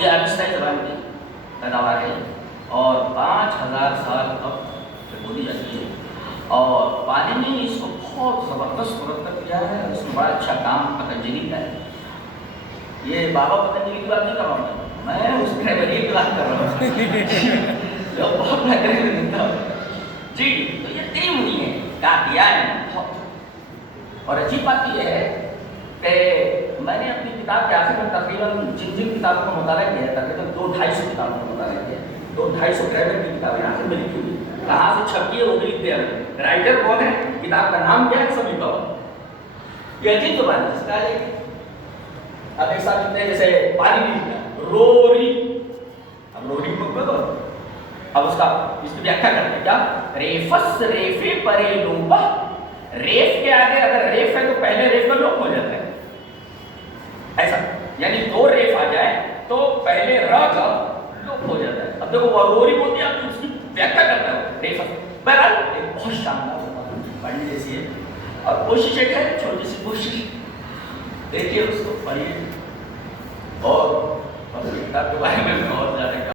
ये अभिष्ट जबान की पैदावार है और 5000 साल तक बोली जाती है। और पानी ने इसको बहुत ज़बरदस्त मुरतब किया है। इसमें बड़ा अच्छा काम पतंजलि का है। ये बाबा पतंजलि की बात नहीं कर रहा हूँ मैं उस ड्राइवरी की बात कर रहा हूँ जो बहुत बेहतरीन था जी। तो ये 3 मुनि है कात्यायन। और अच्छी बात यह है कि मैंने अपनी किताब के आखिर में तकरीबन जिन किताबों का मुताला किया है तकरीबन 200-250 किताबों का मुताला किया है। 200-250 ग्रामर की किताबें आखिर में लिखी हुई कहाँ से छपी है वो भी लिख दिया। राइटर कौन है, किताब का नाम क्या है, सभी का ये अजीब तो बात है। जिसका अब एक साथ लिखते हैं जैसे पानी लिखना रोरी। अब रोरी को अब उसका इसकी व्याख्या करते हैं क्या, रेफस रेफे परे लोपा। रेफ के आगे अगर रेफ है तो पहले रेफ का लोप हो जाता है ऐसा, यानी 2 रेफ आ जाए तो पहले र का लोप हो जाता है। अब देखो वो रोरी बोलती है, अब उसकी व्याख्या करता है रेफस। बहरहाल एक बहुत शानदार पढ़ने जैसी है और कोशिश एक है, छोटी सी कोशिश, देखिए उसको पढ़िए और किताब के बारे में और ज्यादा